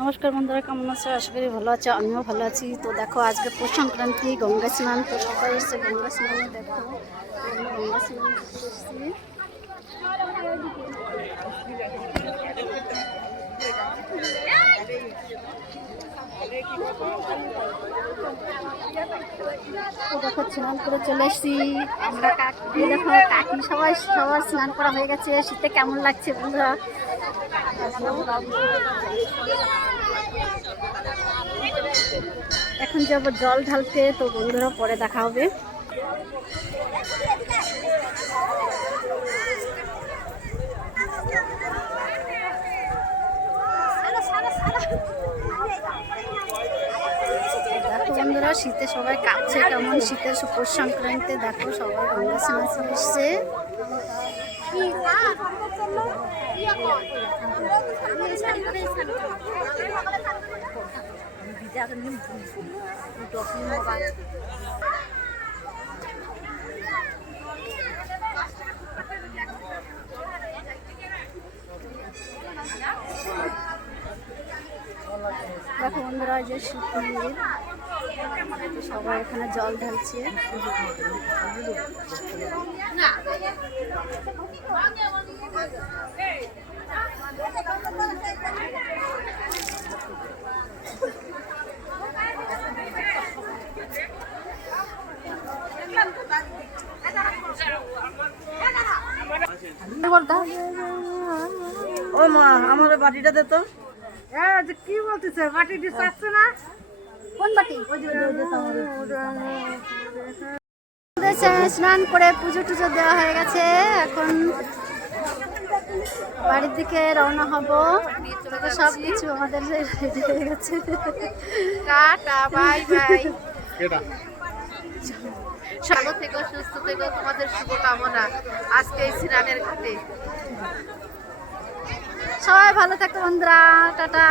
নমস্কার বন্ধুরা, কেমন আছো? আশা করি ভালো আছো, আমিও ভালো আছি। তো দেখো আজকে পৌষ সংক্রান্তি, গঙ্গা স্নান। তো সবাই এসছে গঙ্গা স্নানে। দেখো আমি গঙ্গা স্নান করতে এসেছি। তো দেখো স্নান করে চলে এসেছি আমরা। কাকি দেখো, কাকি সবাই সবার স্নান করা হয়ে গেছে। শীতে কেমন লাগছে বন্ধুরা? এখন যাবো জল ঢালতে। তো বন্ধুরা পরে দেখা হবে। দেখো বন্ধুরা, শীতে সবাই কাঁপছে কেমন। শীতের পৌষ সংক্রান্তি দেখো সবাই গঙ্গা স্নান এসছে। দেখো বন্ধুরা, যে শীতের সবাই এখানে জল ঢালছে। ও মা, আমার বাটিটা দে তো। কি বলতেছে? বাটি দিতে আসছে না? কোন বাটি? স্নান করে পুজো টুজো দেওয়া হয়ে গেছে। এখন বাড়ির দিকে রওনা হব। সব কিছু আমাদের রেডি হয়ে গেছে। Tata, bye bye. ভালো থেকো, সুস্থ থেকো, তোমাদের শুভকামনা আজকে এই স্নানের ঘাটে। সবাই ভালো থাকো বন্ধুরা, টাটা।